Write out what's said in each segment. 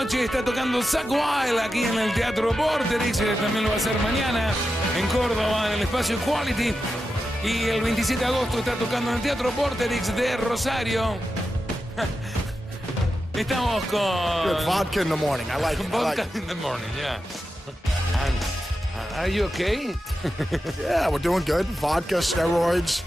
noche está tocando Zakk Wylde aquí en el Teatro Vorterix. También lo va a hacer mañana en Córdoba, en el espacio Equality. Y el 27 de agosto está tocando en el Teatro Vorterix de Rosario. Estamos con... Good vodka in the morning. I like it. Vodka in the morning, yeah. Are you okay? Yeah, we're doing good. Vodka, steroids,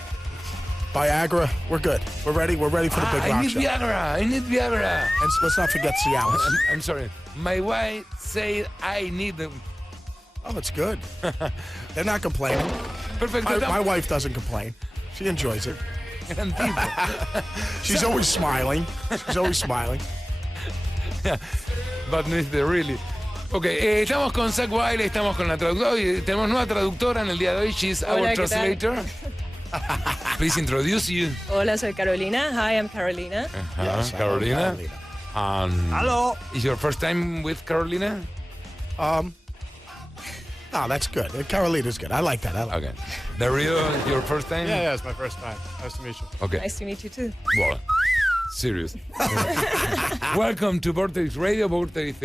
Viagra. We're good. We're ready. We're ready for the big rock show. I need Viagra. And let's not forget Cialis. I'm sorry. My wife said I need them. Oh, it's good. They're not complaining. Perfecto. My wife doesn't complain. She enjoys it. Gran tipo. She's always smiling. She's always smiling. Yeah, but not really. Ok, estamos con Zakk Wylde, estamos con la traductora. Y tenemos nueva traductora en el día de hoy. She's Hola, our ¿qué tal? translator. Please introduce you. Hola, soy Carolina. Hi, I'm Carolina. Yes, Carolina. Hello. Is your first time with Carolina? No, that's good. Carolina's good. I like that. Okay. Darío, your first time? Yeah, it's my first time. Nice to meet you. Okay. Nice to meet you too. Well, serious. Welcome to Vorterix Radio, Vorterix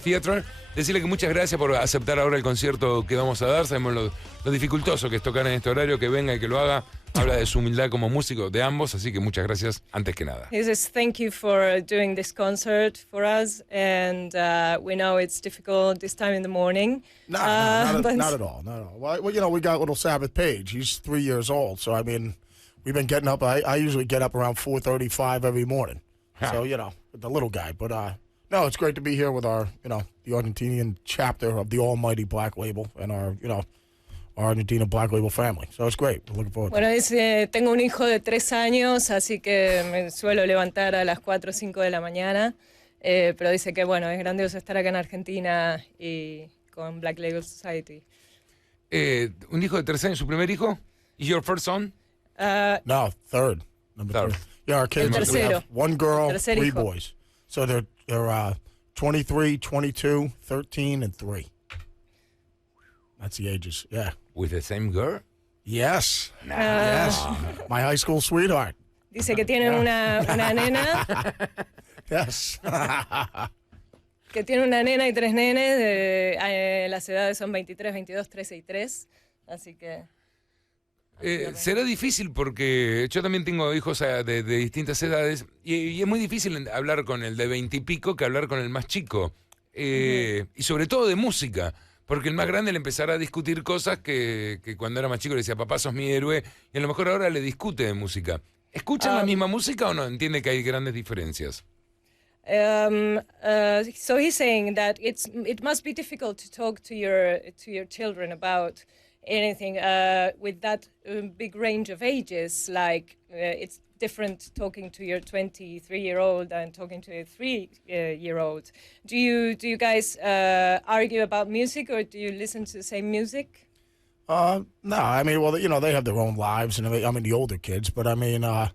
Theater. Decirle que muchas gracias por aceptar ahora el concierto que vamos a dar. Sabemos lo dificultoso que es tocar en este horario, que venga y que lo haga. Habla de su humildad como músico de ambos, así que muchas gracias antes que nada. He says thank you for doing this concert for us, and we know it's difficult this time in the morning. No, not at all. Not at all. Well, you know, we got little Sabbath Page. He's 3 years old, so I mean, we've been getting up. I usually get up around 4:35 every morning. So you know, the little guy. But no, it's great to be here with our, you know, the Argentinian chapter of the almighty Black Label and our, you know, our Argentina Black Label family. So it's great. We're looking forward to it. Bueno, dice, tengo un hijo de 3 años, así que me suelo levantar a las 4 o 5 de la mañana, pero dice que bueno, es grandioso estar acá en Argentina y con Black Label Society. Un hijo de 3 años, su primer hijo. Is your first son? No, third. Number 3. Yeah, our kids. El We tercero. have 1 girl, El tercer 3 hijo. boys. So they're 23, 22, 13, and 3. That's the ages. Yeah. With the same girl? Yes. Yes. My high school sweetheart. Dice que tienen una nena, Yes. que tiene una nena y 3 nenes, las edades son 23, 22, 13 y 3, así que... Será difícil porque yo también tengo hijos de distintas edades y es muy difícil hablar con el de 20 y pico que hablar con el más chico. Y sobre todo de música, porque el más grande le empezará a discutir cosas que cuando era más chico le decía, papá, sos mi héroe, y a lo mejor ahora le discute de música. ¿Escuchan la misma música o no? ¿Entiende que hay grandes diferencias? So he's saying that it must be difficult to talk to your children about anything with that big range of ages. Like it's different talking to your 23-year-old and talking to a 3-year-old. Do you guys argue about music, or do you listen to the same music? No, I mean, well, you know, they have their own lives, and I mean, the older kids, but I mean, no,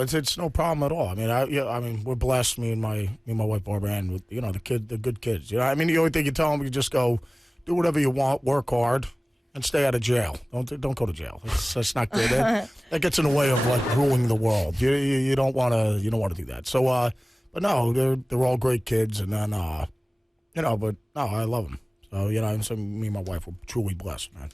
it's no problem at all. I mean, I mean, we're blessed, me and my wife Barbara, and with, you know, the good kids. You know, I mean, the only thing you tell them, you just go, do whatever you want, work hard, and stay out of jail. Don't go to jail. That's not good. That gets in the way of like ruling the world. You don't want to do that. So, but no, they're all great kids, and then you know, but no, I love them. So you know, so me and my wife were truly blessed, man.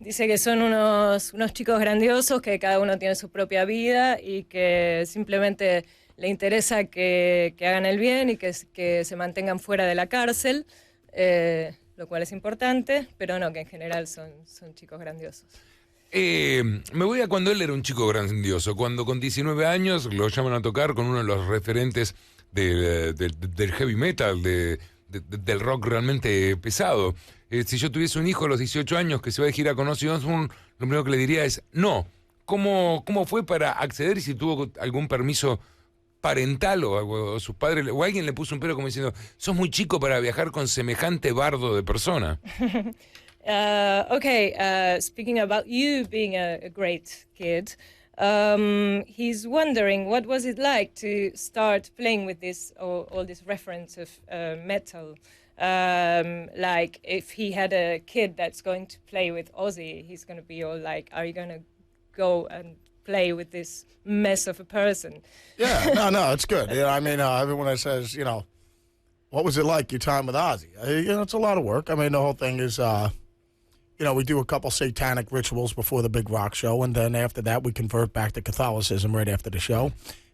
Dice que son unos chicos grandiosos, que cada uno tiene su propia vida y que simplemente le interesa que hagan el bien y que se mantengan fuera de la cárcel, lo cual es importante, pero no, que en general son chicos grandiosos. Me voy a cuando él era un chico grandioso, cuando con 19 años lo llaman a tocar con uno de los referentes del heavy metal, del rock realmente pesado. Si yo tuviese un hijo a los 18 años que se va de gira con Ozzy Osbourne, lo primero que le diría es, no, ¿cómo fue para acceder y si tuvo algún permiso parental o sus padres, o alguien le puso un pero como diciendo, sos muy chico para viajar con semejante bardo de persona? Speaking about you being a great kid, he's wondering what was it like to start playing with all this reference of metal. Like if he had a kid that's going to play with Ozzy, he's going to be all like, are you going to go and play with this mess of a person? Yeah, no, it's good. You know, I mean, everyone that says, you know, what was it like, your time with Ozzy? It's a lot of work. I mean, the whole thing is, we do a couple satanic rituals before the big rock show, and then after that, we convert back to Catholicism right after the show.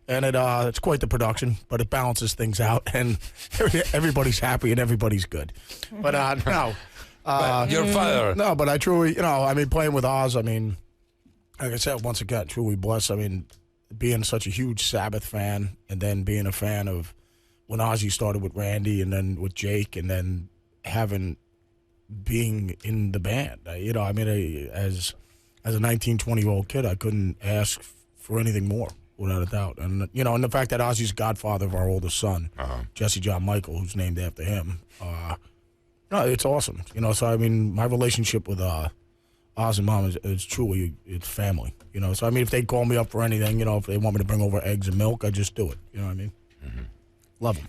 And it's quite the production, but it balances things out, and everybody's happy and everybody's good. But no. But your father. No, but I truly, playing with Oz, like I said, once again, truly blessed. Being such a huge Sabbath fan, and then being a fan of when Ozzy started with Randy, and then with Jake, and then being in the band. As a 19, 20-year-old kid, I couldn't ask for anything more, without a doubt. And and the fact that Ozzy's godfather of our oldest son, Jesse John Michael, who's named after him, it's awesome. So my relationship with Oz and Mom is truly, it's family. So if they call me up for anything, if they want me to bring over eggs and milk, I just do it. You know what I mean? Mm-hmm. Love them.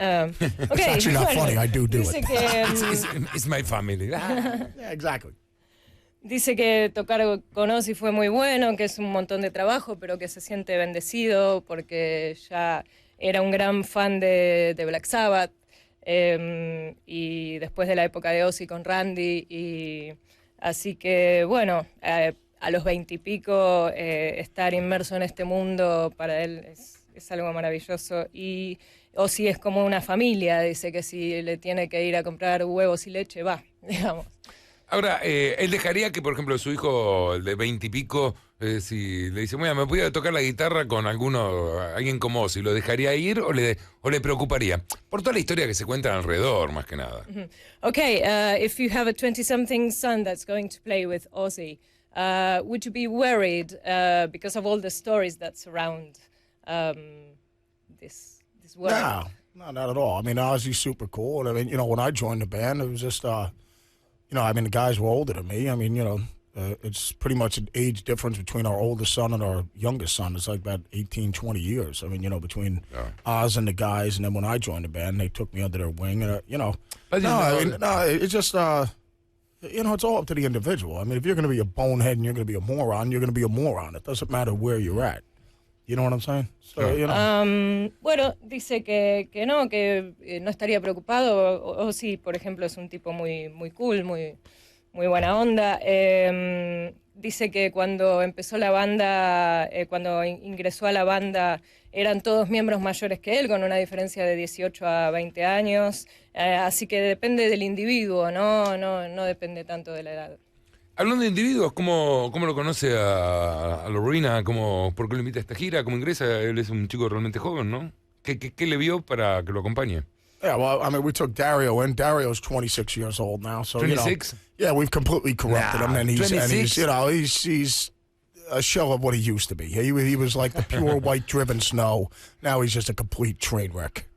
Okay. It's actually not funny. I do it. It's my family. Yeah, exactly. Dice que tocar con Ozzy fue muy bueno, que es un montón de trabajo, pero que se siente bendecido porque ya era un gran fan de Black Sabbath. Y después de la época de Ozzy con Randy, y así que bueno, a los 20 y pico estar inmerso en este mundo para él es algo maravilloso, y Ozzy es como una familia, dice que si le tiene que ir a comprar huevos y leche, va, digamos. Ahora, él dejaría que, por ejemplo, su hijo, el de 20 y pico, si le dice, mira, me voy a tocar la guitarra con alguien como Ozzy, ¿lo dejaría ir o le preocuparía? Por toda la historia que se cuenta alrededor, más que nada. Mm-hmm. Okay, if you have a 20-something son that's going to play with Ozzy, would you be worried because of all the stories that surround this work? No, not at all. Ozzy's super cool. And when I joined the band, it was just, the guys were older than me. It's pretty much an age difference between our oldest son and our youngest son. It's like about 18, 20 years. Between Oz and the guys. And then when I joined the band, they took me under their wing. And, it's just, it's all up to the individual. If you're going to be a bonehead and you're going to be a moron, you're going to be a moron. It doesn't matter where you're at. You know what I'm saying? So, bueno, dice que no estaría preocupado. Ozzy, por ejemplo, es un tipo muy, muy cool, muy buena onda. Dice que cuando empezó la banda, cuando ingresó a la banda, eran todos miembros mayores que él, con una diferencia de 18 a 20 años. Así que depende del individuo, no depende tanto de la edad. Hablando de individuos, ¿cómo lo conoce a Lorena? ¿Por qué lo invita a esta gira? ¿Cómo ingresa? Él es un chico realmente joven, ¿no? ¿Qué le vio para que lo acompañe? Yeah, well, we took Dario in. Dario's 26 years old now, so 26? We've completely corrupted him, and he's a shell of what he used to be. He was like the pure white driven snow. Now he's just a complete train wreck.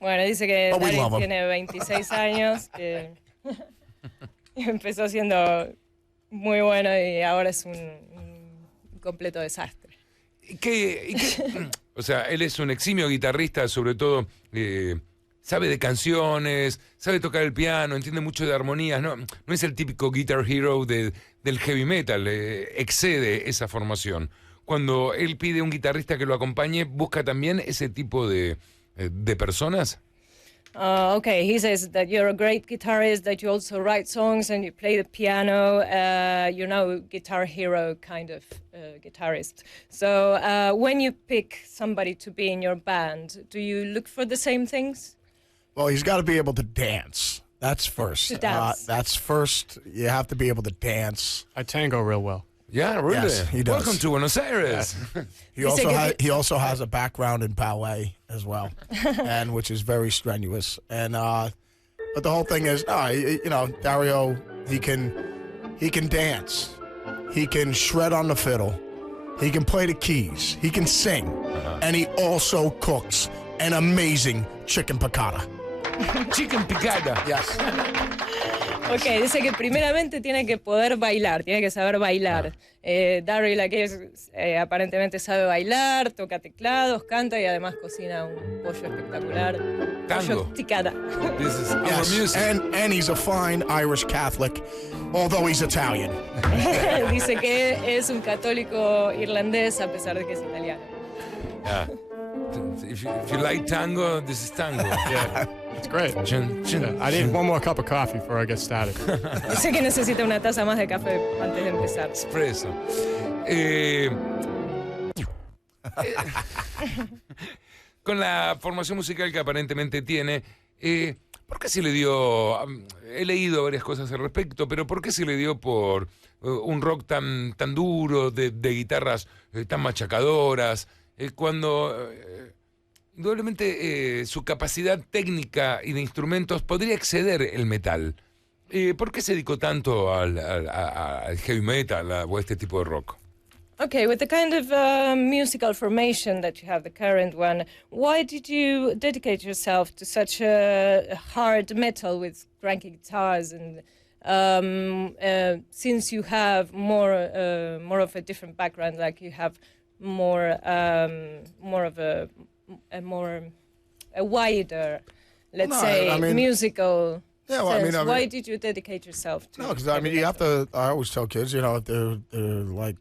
Bueno, dice que Dario tiene 26 años, que empezó siendo muy bueno y ahora es un completo desastre. O sea, él es un eximio guitarrista, sobre todo sabe de canciones, sabe tocar el piano, entiende mucho de armonías, no es el típico guitar hero del heavy metal, excede esa formación. Cuando él pide un guitarrista que lo acompañe, ¿busca también ese tipo de personas? Okay, he says that you're a great guitarist, that you also write songs and you play the piano, guitar hero kind of guitarist. So when you pick somebody to be in your band, do you look for the same things? Well, he's got to be able to dance. That's first. To dance. That's first. You have to be able to dance. I tango real well. Yeah, really? Yes, he does. Welcome to Buenos Aires. He also has a background in ballet as well, and which is very strenuous. And but the whole thing is, Dario, he can dance, he can shred on the fiddle, he can play the keys, he can sing, and he also cooks an amazing chicken piccata. Chicken picada. Yes. Ok, dice que primeramente tiene que poder bailar, tiene que saber bailar. Daryl aquí aparentemente sabe bailar, toca teclados, canta y además cocina un pollo espectacular. Tango. Pollo ticada. This is our Yes, music. and he's a fine Irish Catholic, although he's Italian. Dice que es un católico irlandés a pesar de que es italiano. Yeah. if you like tango, this is tango. Yeah, it's great. Chun, chun, Yeah, I need one more cup of coffee before I get started. Sé que necesita una taza más de café antes de empezar. Espresso. Con la formación musical que aparentemente tiene, ¿por qué se le dio? He leído varias cosas al respecto, pero ¿por qué se le dio por un rock tan duro, de guitarras tan machacadoras, cuando indudablemente su capacidad técnica y de instrumentos podría exceder el metal? ¿Por qué se dedicó tanto al heavy metal o a este tipo de rock? Okay, with the kind of musical formation that you have, the current one, why did you dedicate yourself to such a hard metal with cranky guitars? And since you have more of a different background, like you have more of a wider, let's say, musical. Yeah, well, sense. Why did you dedicate yourself to? No, because you have to. I always tell kids, if they're like,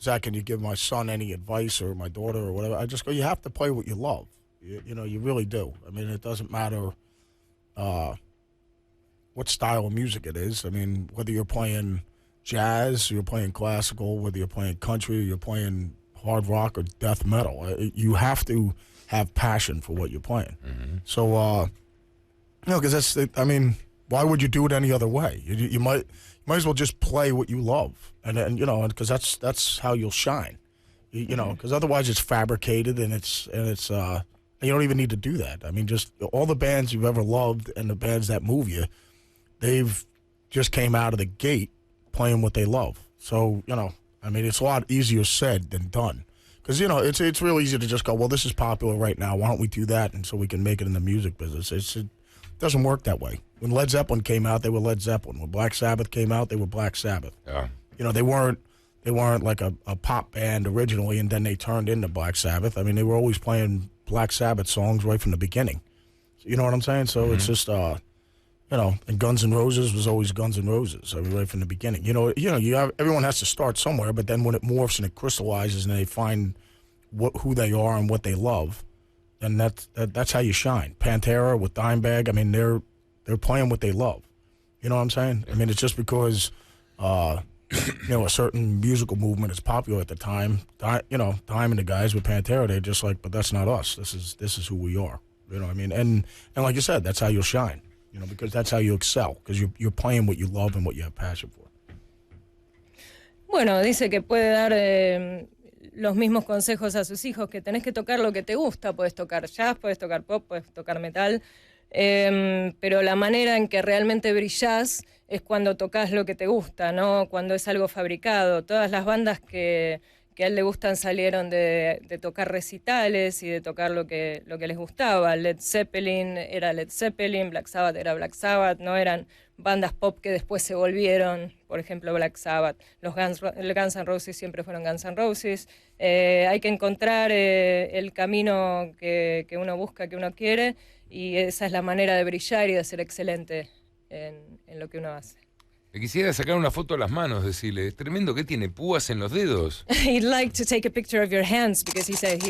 Zakk, can you give my son any advice, or my daughter, or whatever? I just go, you have to play what you love. You really do. It doesn't matter what style of music it is. Whether you're playing jazz, you're playing classical, whether you're playing country, you're playing hard rock or death metal. You have to have passion for what you're playing. Mm-hmm. So, because that's, why would you do it any other way? You might as well just play what you love, and because that's how you'll shine. Because otherwise it's fabricated and it's you don't even need to do that. Just all the bands you've ever loved and the bands that move you, they've just came out of the gate playing what they love. So it's a lot easier said than done. Because it's real easy to just go, well, this is popular right now. Why don't we do that, and so we can make it in the music business? It doesn't work that way. When Led Zeppelin came out, they were Led Zeppelin. When Black Sabbath came out, they were Black Sabbath. Yeah. They weren't like a pop band originally, and then they turned into Black Sabbath. They were always playing Black Sabbath songs right from the beginning. You know what I'm saying? So it's just and Guns N' Roses was always Guns N' Roses. Right from the beginning. Everyone has to start somewhere, but then when it morphs and it crystallizes and they find who they are and what they love, then that's how you shine. Pantera with Dimebag, they're playing what they love. You know what I'm saying? It's just because a certain musical movement is popular at the time. Dime and the guys with Pantera, they're just like, but that's not us. This is who we are. You know what I mean? And like you said, that's how you'll shine. Because that's how you excel. Because you're playing what you love and what you have passion for. Bueno, dice que puede dar los mismos consejos a sus hijos, que tenés que tocar lo que te gusta. Puedes tocar jazz, puedes tocar pop, puedes tocar metal. Pero la manera en que realmente brillás es cuando tocas lo que te gusta, no cuando es algo fabricado. Todas las bandas que a él le gustan salieron de tocar recitales y de tocar lo que les gustaba. Led Zeppelin era Led Zeppelin, Black Sabbath era Black Sabbath, no eran bandas pop que después se volvieron, por ejemplo, Black Sabbath. Los Guns N' Roses siempre fueron Guns N' Roses. Hay que encontrar el camino que uno busca, que uno quiere, y esa es la manera de brillar y de ser excelente en lo que uno hace. Le quisiera sacar una foto a las manos, decirle, es tremendo que tiene púas en los dedos. He'd like to take a picture of your hands because he said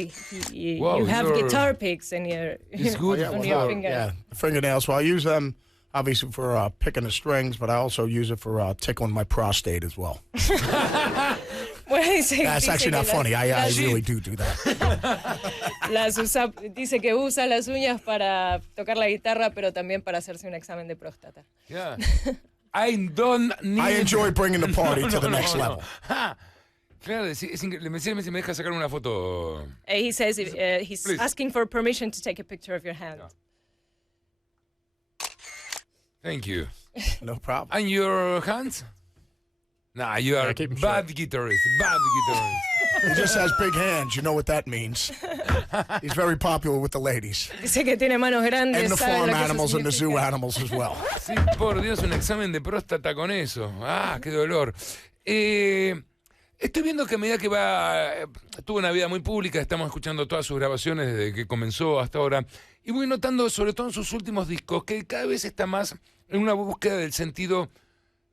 Wow, you have guitar picks in your on your finger. Yeah, fingernails. Well, I use them obviously for picking the strings, but I also use it for tickling my prostate as well. Bueno, dice actually not funny. I really do that. Dice que usa las uñas para tocar la guitarra, pero también para hacerse un examen de próstata. Yeah. I enjoy bringing the party to the next level. Claro, es increíble. Si me deja sacar una foto. He says he's Please. Asking for permission to take a picture of your hand. Yeah. Thank you. No problem. And your hands? Nah, you are bad guitarist. Bad guitarist. He just has big hands. You know what that means. He's very popular with the ladies. Dice que tiene manos grandes. And the farm animals and the zoo animals as well. Sí, por Dios, un examen de próstata con eso. Ah, qué dolor. Estoy viendo que a medida que tuvo una vida muy pública, estamos escuchando todas sus grabaciones desde que comenzó hasta ahora, y voy notando, sobre todo en sus últimos discos, que cada vez está más en una búsqueda del sentido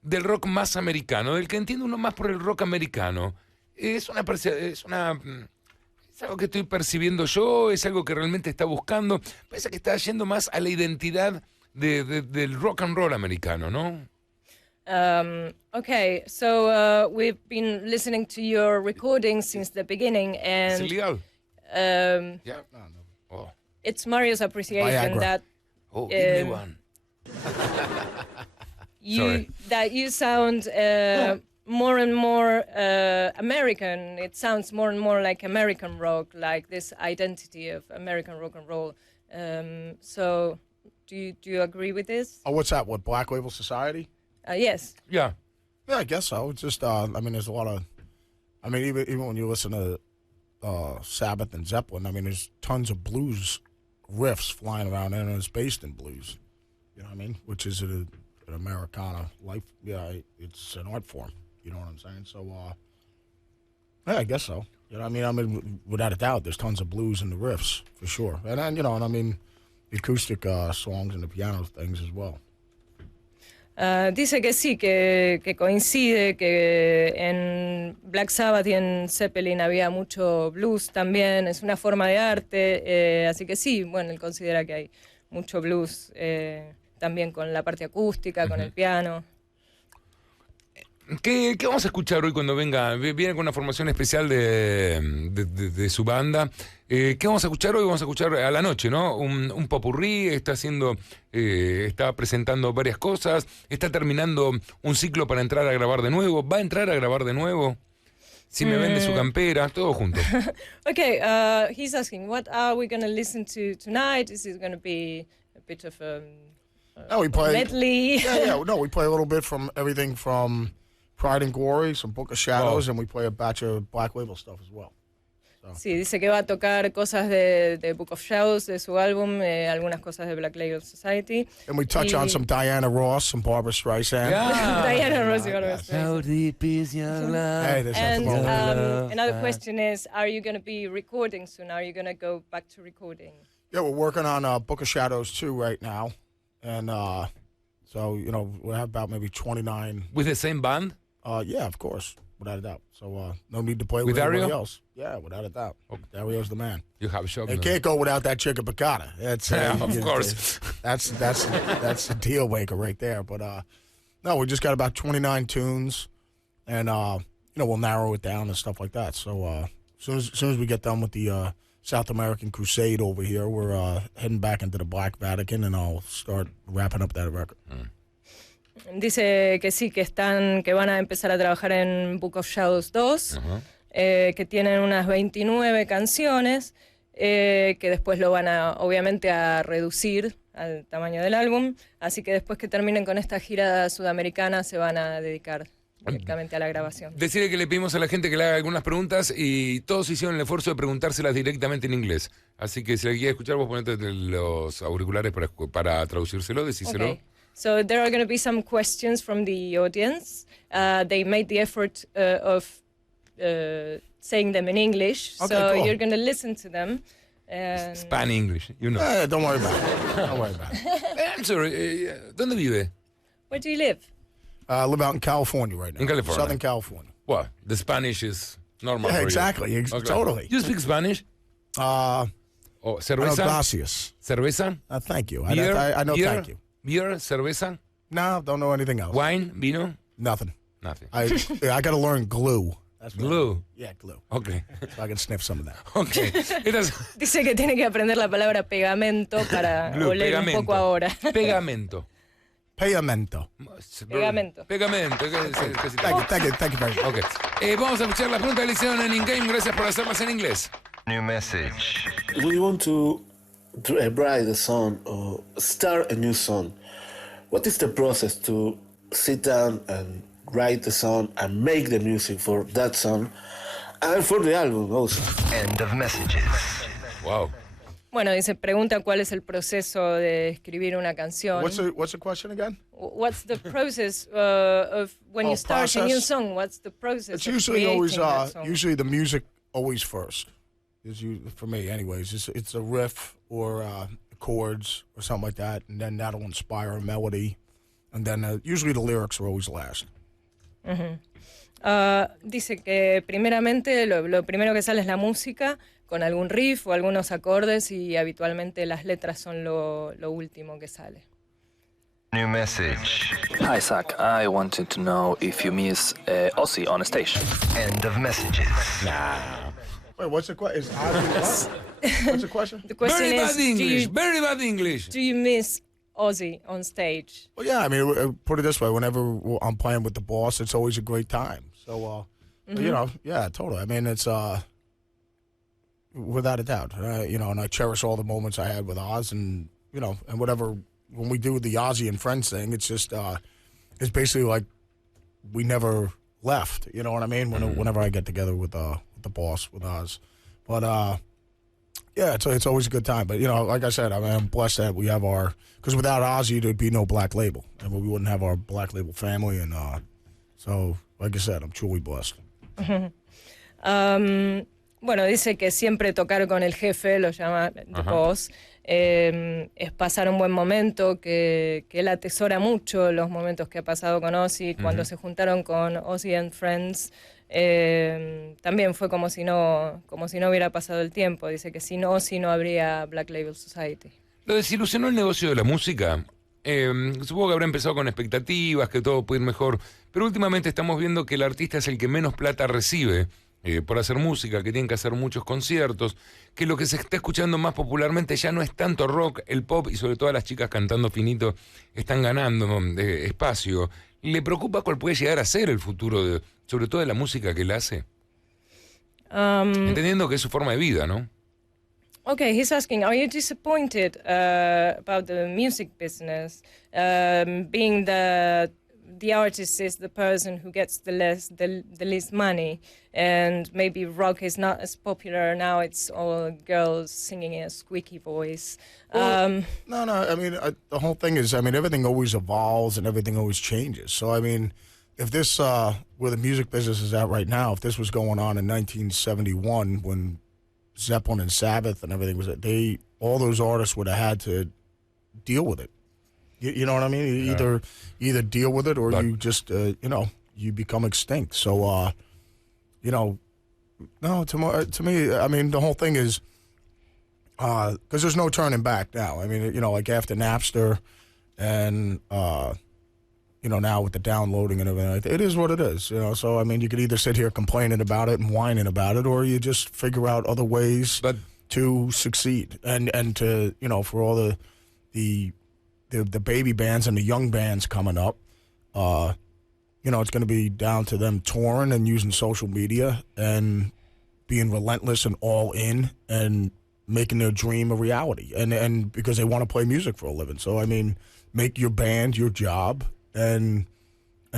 del rock más americano, del que entiende uno más por el rock americano. ¿Es algo que estoy percibiendo yo? ¿Es algo que realmente está buscando? Parece que está yendo más a la identidad del rock and roll americano, ¿no? Okay, so we've been listening to your recordings since the beginning, ¿Es and ilegal? um, Oh, it's Mario's appreciation Viagra. that give me one. Sorry. you sound more and more American. It sounds more and more like American rock, like this identity of American rock and roll. So, do you agree with this? Oh, what's that? What, Black Label Society? Yes. Yeah. Yeah, I guess so. It's just, I mean, there's a lot of, I mean, even when you listen to Sabbath and Zeppelin, I mean, there's tons of blues riffs flying around, and it's based in blues. You know what I mean? Which is an Americana life. Yeah, it's an art form. You know what I'm saying? So, yeah, I guess so. You know what I mean, without a doubt, there's tons of blues in the riffs for sure, and then, you know, and I mean, the acoustic songs and the piano things as well. Dice que sí, que coincide, que en Black Sabbath y en Zeppelin había mucho blues también, es una forma de arte, así que sí, bueno, él considera que hay mucho blues también con la parte acústica, con el piano. ¿Qué vamos a escuchar hoy cuando venga? Viene con una formación especial de su banda. ¿Qué vamos a escuchar hoy? Vamos a escuchar a la noche, ¿no? Un popurrí, está presentando varias cosas, está terminando un ciclo para entrar a grabar de nuevo, va a entrar a grabar de nuevo. Si me vende su campera, todo junto. Okay, he's asking, what are we going to listen to tonight? Is it going to be a bit of No, we play medley? Yeah, no, we play a little bit from everything from Pride and Glory, some Book of Shadows, and we play a batch of Black Label stuff as well. Sí, dice que va a tocar cosas de Book of Shadows, de su álbum, algunas cosas de Black Label Society. And we touch on some Diana Ross, some Barbara Streisand. Diana Ross y Barbara Streisand. How deep is your love? Hey, there's And nothing wrong with that. another question is, are you going to be recording soon? Are you going to go back to recording? Yeah, we're working on Book of Shadows 2 right now. And so, you know, we have about maybe 29. With the same band? Yeah, of course, without a doubt. So no need to play With with anybody Dario? else. Yeah, without a doubt. Dario's the man. You have shown It can't go without that chicken piccata. It's, of course. That's a deal maker right there. But no, we just got about 29 tunes, and you know, we'll narrow it down and stuff like that. So as soon as we get done with the South American crusade over here, we're heading back into the Black Vatican, and I'll start wrapping up that record. Dice que sí, que van a empezar a trabajar en Book of Shadows 2, que tienen unas 29 canciones, que después lo van obviamente a reducir al tamaño del álbum, así que después que terminen con esta gira sudamericana se van a dedicar directamente a la grabación. Decirle que le pedimos a la gente que le haga algunas preguntas y todos hicieron el esfuerzo de preguntárselas directamente en inglés. Así que si le quiere escuchar, vos ponete los auriculares para traducírselo, decíselo. Okay. So there are going to be some questions from the audience. They made the effort of saying them in English, Okay, so cool. you're going to listen to them. And Spanish English, you know. Don't worry about it. Don't worry about it. I'm sorry, ¿dónde vive? where do you live? I live out in California right now. In California. Southern California. What? The Spanish is normal Yeah, for exactly. you. Totally. You speak Spanish? I know Cerveza? gracias. Cerveza? Thank you. Beer? I know Beer? thank you. Beer? Cerveza? No, don't know anything else. Wine? Vino? Nothing. Nothing. I got to learn glue. That's what Glue? Yeah, glue. Okay. So I can sniff some of that. Okay. Dice que tiene que aprender la palabra pegamento para Glue, oler pegamento. un poco ahora. Pegamento. Pegamento. Pegamento. Pegamento. Thank you very much. Okay. Vamos a escuchar las preguntas que le hicieron en in-game. Gracias por hacerlas en inglés. New message. When you want to write a song or start a new song, what is the process to sit down and write the song and make the music for that song and for the album also? End of messages. Wow. Bueno, dice, pregunta cuál es el proceso de escribir una canción. What's the question again? What's the process of when you start a new process? song? What's the process It's of usually creating always that song? usually the music always first. For me, anyways, it's a riff or chords or something like that, and then that'll inspire a melody, and then usually the lyrics are always last. Dice que primeramente lo primero que sale es la música, con algún riff o algunos acordes, y habitualmente las letras son lo último que sale. New message. Hi, Zakk. I wanted to know if you miss Ozzy on stage. End of messages. Wait, what's the question? What's the question? The question Very is, bad English, very bad English. do you miss Ozzy on stage? Well, yeah, I mean, put it this way: whenever I'm playing with the boss, it's always a great time. So, you know, yeah, totally. I mean, it's without a doubt, you know, and I cherish all the moments I had with Oz, and you know, and whatever. When we do the Ozzy and Friends thing, it's just it's basically like we never left. You know what I mean? Whenever I get together with the boss, with Oz, but yeah, it's always a good time. But you know, like I said, I mean, I'm blessed that we have because without Ozzy, there'd be no Black Label, and we wouldn't have our Black Label family, and so like I said, I'm truly blessed. Bueno, dice que siempre tocar con el jefe, lo llama The Boss, es pasar un buen momento, que él atesora mucho los momentos que ha pasado con Ozzy. Cuando se juntaron con Ozzy and Friends, también fue como si no hubiera pasado el tiempo. Dice que sin Ozzy no habría Black Label Society. ¿Lo desilusionó el negocio de la música? Supongo que habrá empezado con expectativas, que todo puede ir mejor, pero últimamente estamos viendo que el artista es el que menos plata recibe por hacer música, que tienen que hacer muchos conciertos, que lo que se está escuchando más popularmente ya no es tanto rock, el pop, y sobre todo las chicas cantando finito están ganando espacio. ¿Le preocupa cuál puede llegar a ser el futuro, sobre todo de la música que él hace? Entendiendo que es su forma de vida, ¿no? Okay, he's asking, are you disappointed about the music business, being the artist is the person who gets the least money, and maybe rock is not as popular now? It's all girls singing in a squeaky voice. Well, no. I mean, the whole thing is, I mean, everything always evolves and everything always changes. So, I mean, if this, where the music business is at right now, if this was going on in 1971 when Zeppelin and Sabbath and everything was, all those artists would have had to deal with it. You know what I mean? Either deal with it or you just, you know, you become extinct. So, you know, no, to me, I mean, the whole thing is, because there's no turning back now. I mean, you know, like after Napster and, you know, now with the downloading and everything, it is what it is, you know. So, I mean, you could either sit here complaining about it and whining about it, or you just figure out other ways to succeed and to, you know, for all the baby bands and the young bands coming up, you know, it's going to be down to them touring and using social media and being relentless and all in and making their dream a reality. And because they want to play music for a living. So, I mean, make your band your job and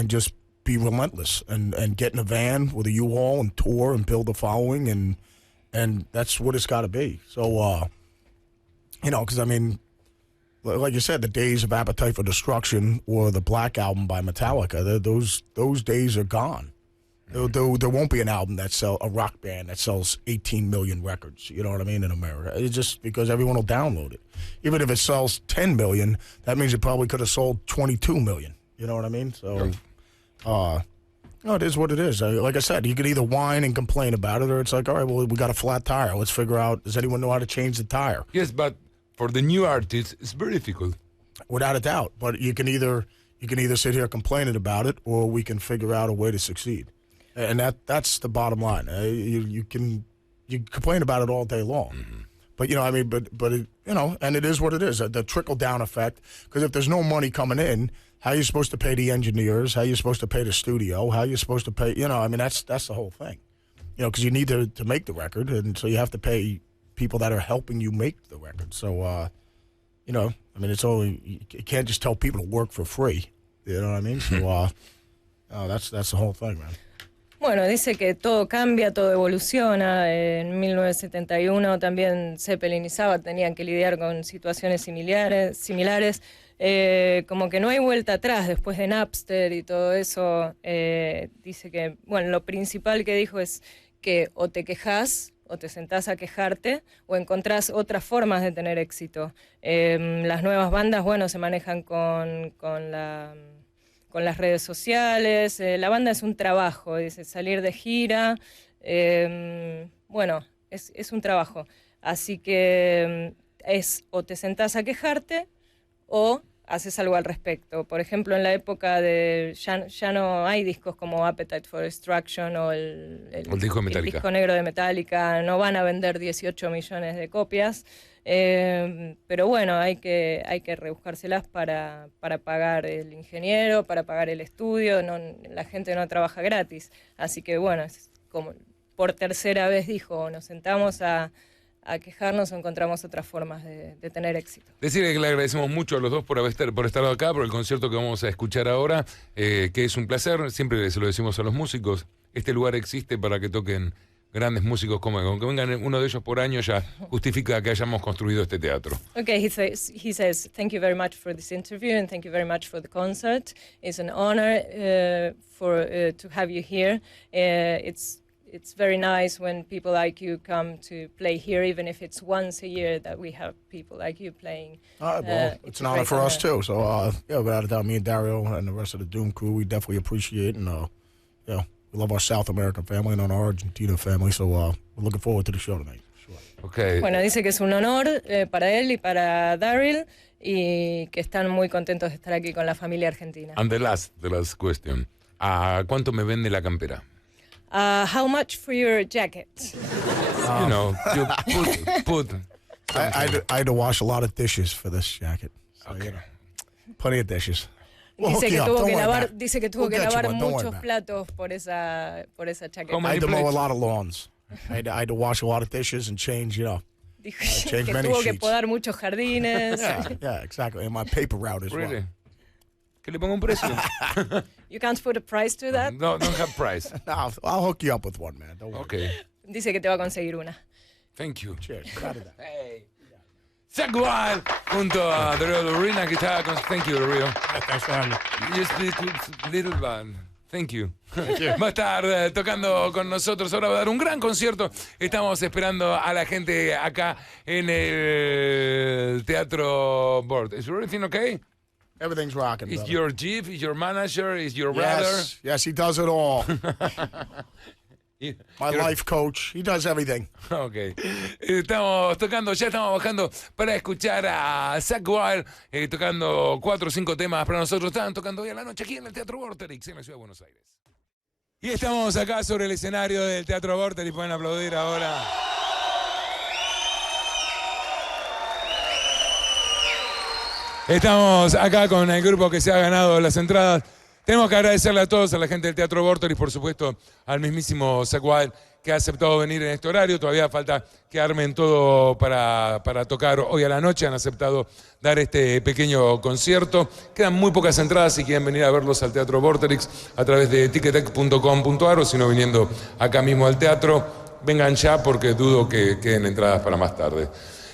just be relentless and get in a van with a U-Haul and tour and build a following. And that's what it's got to be. So, you know, because, I mean, like you said, the days of Appetite for Destruction or the Black Album by Metallica, those days are gone. There won't be an album a rock band that sells 18 million records, you know what I mean, in America. It's just because everyone will download it. Even if it sells 10 million, that means it probably could have sold 22 million, you know what I mean? So, no, it is what it is. Like I said, you could either whine and complain about it, or it's like, all right, well, we got a flat tire. Let's figure out, does anyone know how to change the tire? Yes, but for the new artists, it's very difficult. Without a doubt. But you can either sit here complaining about it, or we can figure out a way to succeed. And that's the bottom line. You complain about it all day long. Mm-hmm. But, you know, I mean, but it, you know, and it is what it is, the trickle-down effect. Because if there's no money coming in, how are you supposed to pay the engineers? How are you supposed to pay the studio? How are you supposed to pay, you know, I mean, that's the whole thing. You know, because you need to make the record, and so you have to pay people that are helping you make the record. So, you know, I mean, you can't just tell people to work for free. You know what I mean? So, that's the whole thing, man. Bueno, dice que todo cambia, todo evoluciona. En 1971 también Zeppelin y Sabbath tenían que lidiar con situaciones similares. Como que no hay vuelta atrás después de Napster y todo eso. Dice que, bueno, lo principal que dijo es que o te quejas o te sentás a quejarte o encontrás otras formas de tener éxito. Las nuevas bandas, bueno, se manejan con con las redes sociales. La banda es un trabajo, dice, salir de gira. Bueno, es un trabajo. Así que es o te sentás a quejarte o haces algo al respecto. Por ejemplo, en la época de... Ya no hay discos como Appetite for Destruction o el disco de Metallica. El disco negro de Metallica. No van a vender 18 millones de copias. Pero bueno, hay que rebuscárselas para pagar el ingeniero, para pagar el estudio. La gente no trabaja gratis. Así que bueno, es como por tercera vez dijo, nos sentamos a quejarnos o encontramos otras formas de tener éxito. Decirle que le agradecemos mucho a los dos por estar acá, por el concierto que vamos a escuchar ahora, que es un placer, siempre se lo decimos a los músicos, este lugar existe para que toquen grandes músicos como aunque vengan uno de ellos por año ya justifica que hayamos construido este teatro. Okay, he says, thank you very much for this interview and thank you very much for the concert. It's an honor to have you here. It's very nice when people like you come to play here, even if it's once a year that we have people like you playing. All right, well, it's an honor for us too. So, without a doubt, me and Dario and the rest of the Doom crew, we definitely appreciate it. And, we love our South American family and our Argentina family. So, we're looking forward to the show tonight. Sure. Okay. Bueno, dice que es un honor para él y para Daryl y que están muy contentos de estar aquí con la familia argentina. And the last question. ¿A cuánto me vende la campera? How much for your jacket? You put I had to wash a lot of dishes for this jacket. So, okay. Plenty of dishes. Dice que tuvo que lavar muchos platos por esa chaqueta. I had to mow a lot of lawns. I had to wash a lot of dishes and change, change que many tuvo que sheets. podar muchos jardines. Yeah, exactly. And my paper route as Really? well. ¿Que le pongo un precio? You can't put a price to that? No, don't have price. No, I'll hook you up with one, man. Don't worry. Okay. Dice que te va a conseguir una. Thank you. Cheers. Proud of that. Hey. Zakk Wylde junto a Dario Lorina que está con... Thank you, Dario. Thanks for having me. Just little band. Thank you. Va a estar tocando con nosotros. Ahora va a dar un gran concierto. Estamos esperando a la gente acá en el Teatro Vorterix. Is everything okay? Everything's rocking. Is brother. your chief? Is your manager? Is your brother? Yes, he does it all. My Your- life coach. He does everything. Ok. Estamos tocando, ya estamos bajando para escuchar a Zakk Wylde tocando 4 o 5 temas para nosotros. Estaban tocando hoy a la noche aquí en el Teatro Vorterix en la Ciudad de Buenos Aires. Y estamos acá sobre el escenario del Teatro Vorterix. Pueden aplaudir ahora. Estamos acá con el grupo que se ha ganado las entradas. Tenemos que agradecerle a todos, a la gente del Teatro Vorterix, por supuesto, al mismísimo Zakk Wylde, que ha aceptado venir en este horario. Todavía falta que armen todo para tocar hoy a la noche. Han aceptado dar este pequeño concierto. Quedan muy pocas entradas si quieren venir a verlos al Teatro Vorterix a través de ticketek.com.ar o si no viniendo acá mismo al teatro. Vengan ya porque dudo que queden entradas para más tarde.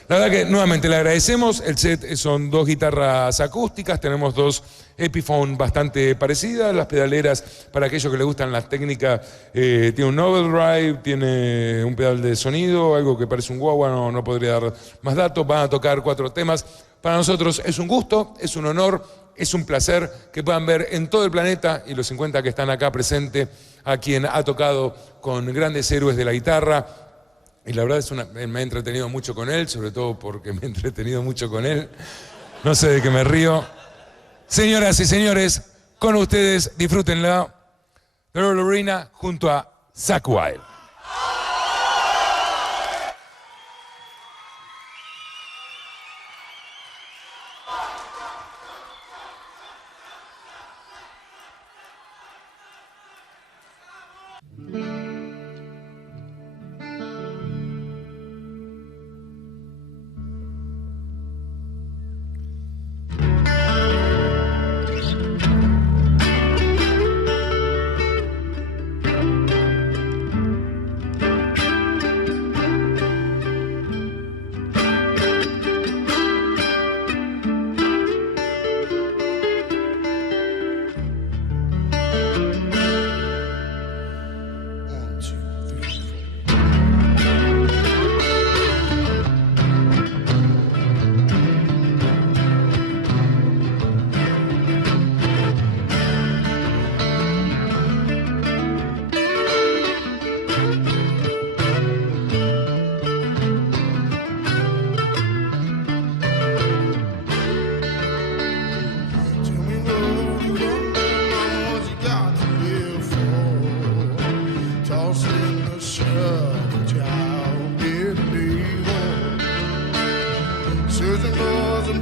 La verdad que nuevamente le agradecemos. El set son 2 guitarras acústicas, tenemos 2 Epiphone bastante parecidas, las pedaleras para aquellos que les gustan las técnicas, tiene un Novel Drive, tiene un pedal de sonido, algo que parece un guagua, no podría dar más datos. Van a tocar 4 temas. Para nosotros es un gusto, es un honor, es un placer que puedan ver en todo el planeta y los 50 que están acá presentes a quien ha tocado con grandes héroes de la guitarra. Y la verdad me he entretenido mucho con él, sobre todo porque me he entretenido mucho con él. No sé de qué me río. Señoras y señores, con ustedes, disfrútenla. Dario Lorina junto a Zakk Wylde.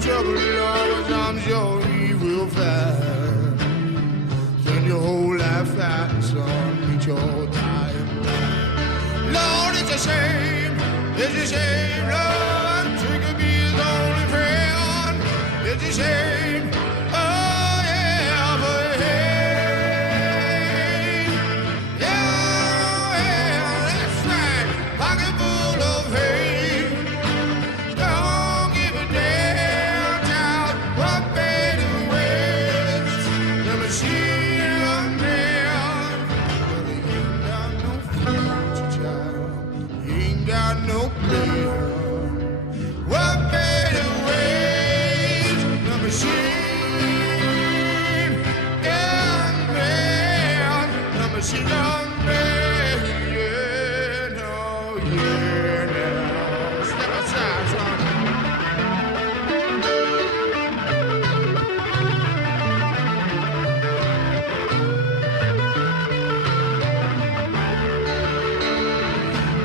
trouble, Lord, I'm sure he will find. Spend your whole life fighting, son, meet your time. Lord, it's a shame, Lord, to be his only friend. It's a shame, oh yeah, but hey, yeah, that's right, pocket full of hay. Don't give a damn child what better ways. The machine run down, but he ain't got no future, child. He ain't got no plan. What better ways? The machine, yeah, man. The machine run man, yeah, no, yeah, now. Step aside, son.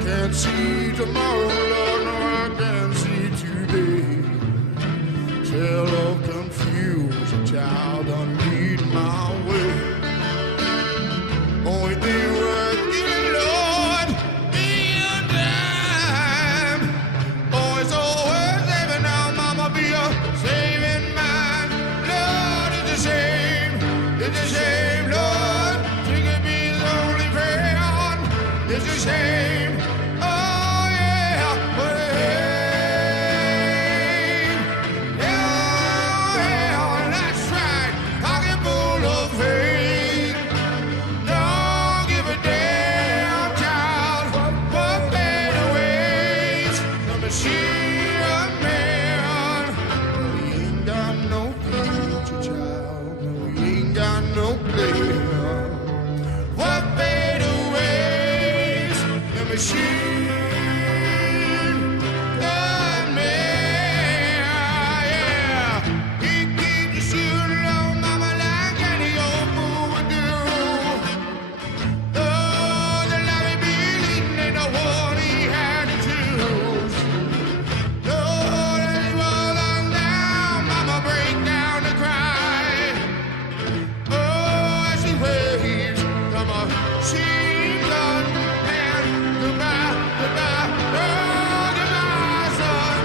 Can't see tomorrow, Lord, no, I can't see today. Tale of confusion, child, I'm leading my way. Only thing worth giving, Lord, be a dime. Oh, it's all worth saving now, Mama, be a saving mine. Lord, it's a shame, Lord, she could be the only friend. It's a shame, oh yeah, but hey, yeah, that's right, pocket full of hate. Don't give a damn child what better ways. The machine run man, he ain't got no future, child. No, he ain't got no plan. What better ways? The machine run man, yeah. He keeps you shooting low, mama, like any old fool would do. Oh, the love he believed ain't the one he had to choose. Lord, as he was on down, mama break down to cry. Oh, as she waves, come on, she gun and goodbye, goodbye, oh, goodbye, son.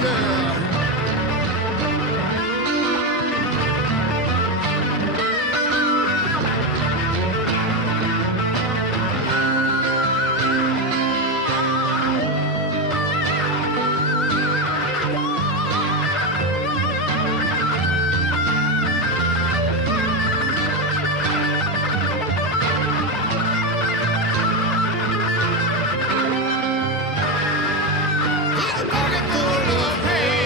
Yeah. He's a pocket full of hay.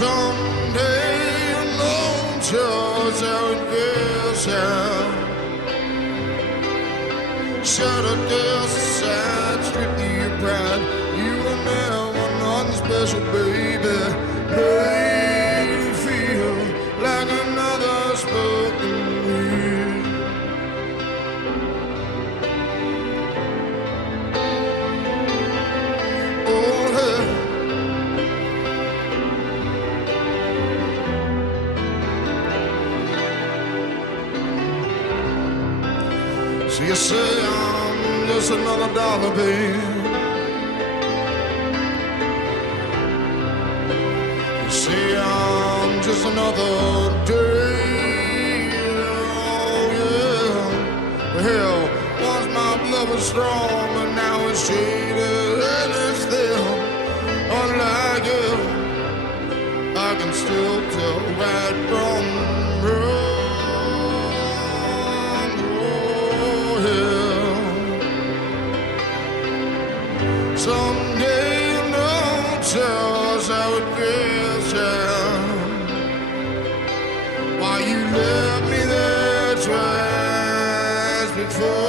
Someday you know just how it feels, yeah. Shut up, there's a side, strip your pride. You were never nothing special, baby. Made you feel like another spoken word. Oh, hey. So you say I'm just another dollar bill. You say I'm just another day. Oh yeah. Hell, once my blood was strong, but now it's jaded and it's still unlike you. I can still tell right from wrong. Someday you know just how it feels, yeah. Why you left me there twice before.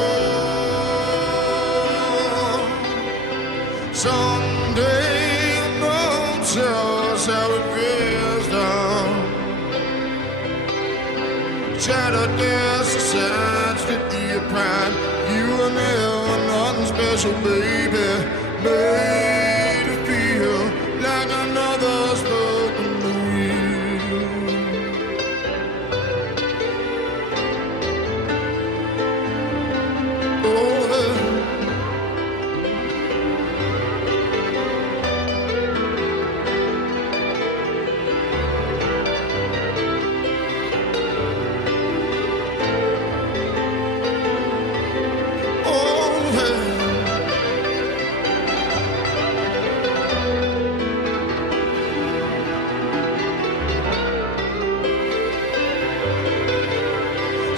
Someday you know just how it feels, down. Shattered there's a side, strip your pride. You were never nothing special, baby. Made to feel like another spoken word. Oh, hey.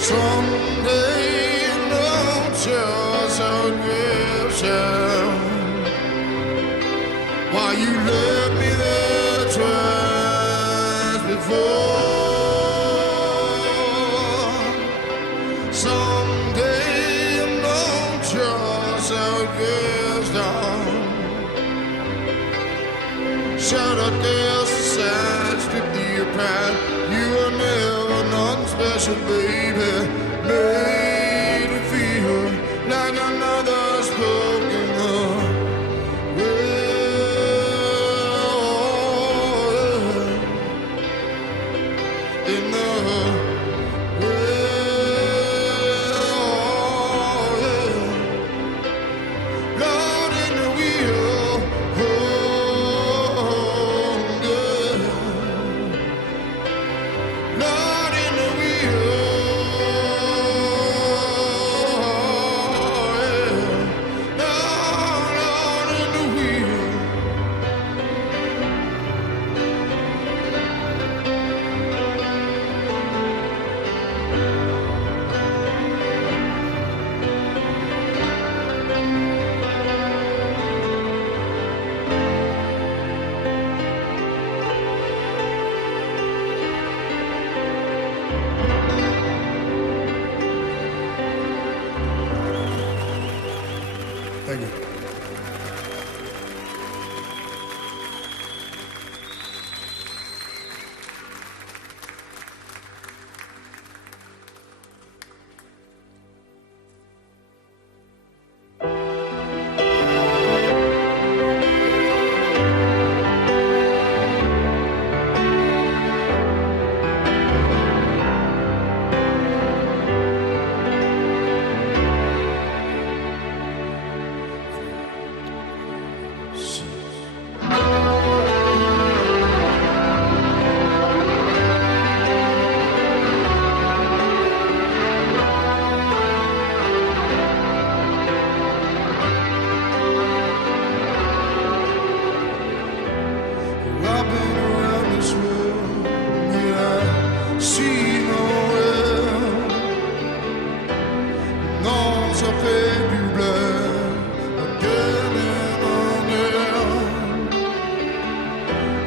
Someday you know just how it feels, yeah. Why you left me there twice before. Someday you know just how it feels, down. Shout out there's a side, strip your pride. You were never nothing special, baby. Made me feel like another spoken word. In the world, Lord in the wheel, oh, good. Lord in the wheel. Thank you.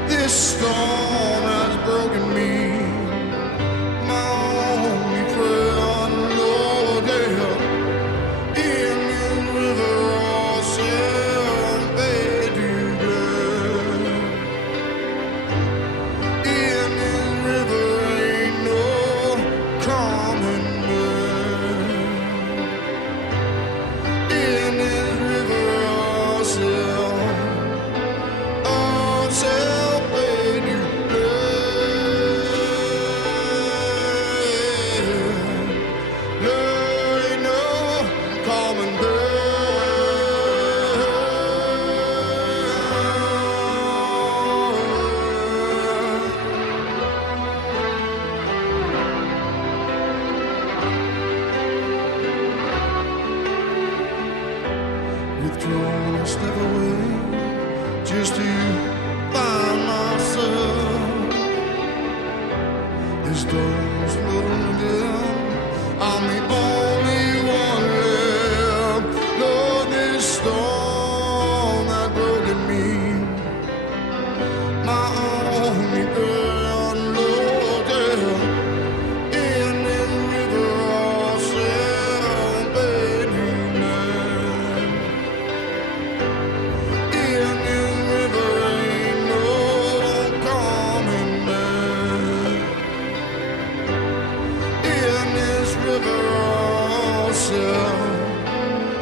This storm This door's loaded. I'm the only one left. Lord, this storm that broke in me. My only girl, Lord, yeah. In this river I'll sail, baby, man. In this river ain't no coming back. In this river I'll sail, baby,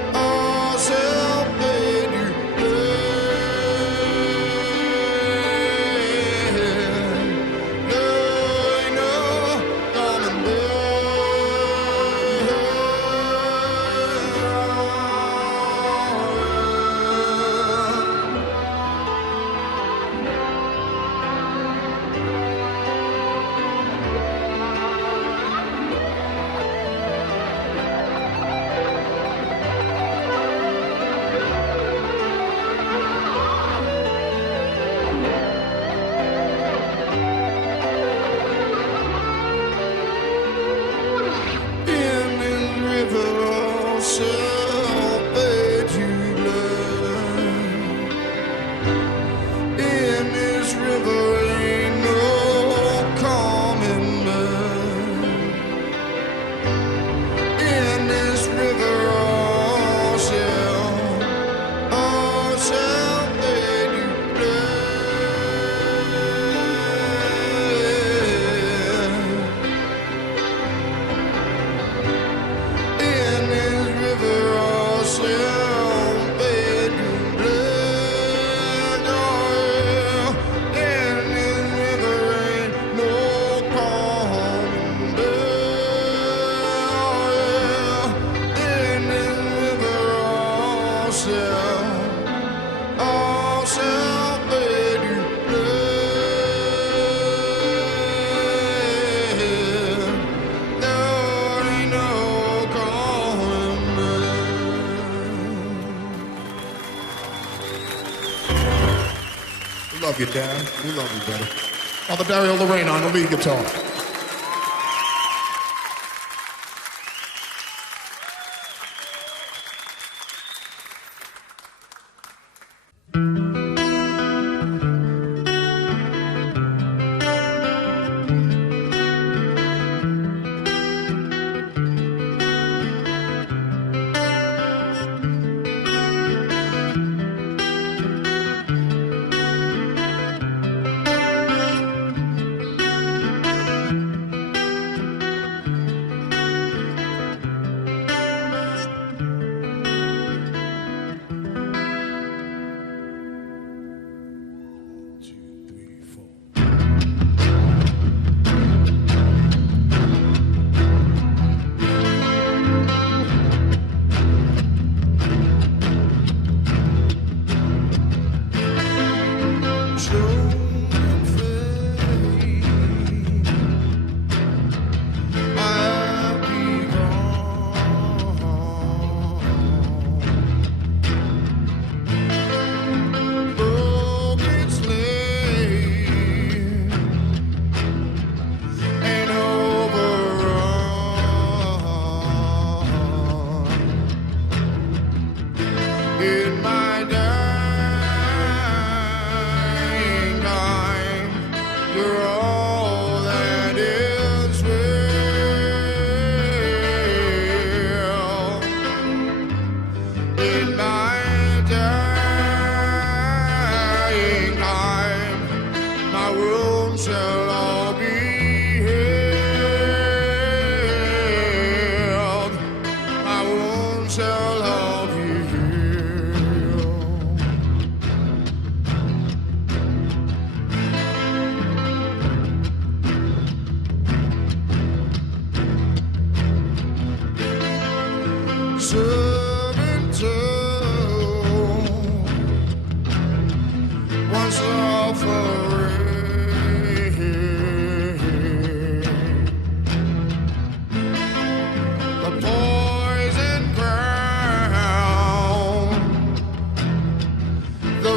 love you, Dan. We love you, brother. Father Dario Lorena on the lead guitar.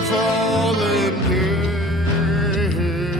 falling here.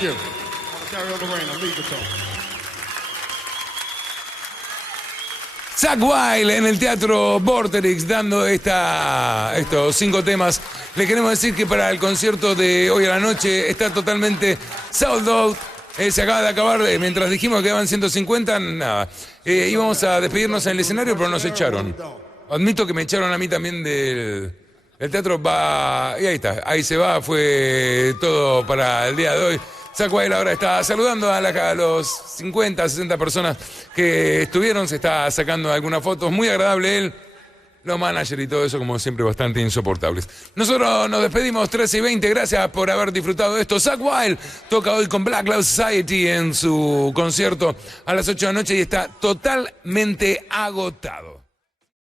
Thank you. Carry on the rain on lead guitar. Zakk Wylde en el Teatro Vorterix dando estos 5 temas. Le queremos decir que para el concierto de hoy a la noche está totalmente sold out. Se acaba de acabar, mientras dijimos que quedaban 150, nada. Íbamos a despedirnos en el escenario, pero nos echaron. Admito que me echaron a mí también del teatro. Y ahí está, ahí se va, fue todo para el día de hoy. Zakk Wylde ahora está saludando a los 50, 60 personas que estuvieron, se está sacando algunas fotos, muy agradable él, los managers y todo eso como siempre bastante insoportables. Nosotros nos despedimos 13:20, gracias por haber disfrutado de esto. Zakk Wylde toca hoy con Black Cloud Society en su concierto a las 8 de la noche y está totalmente agotado.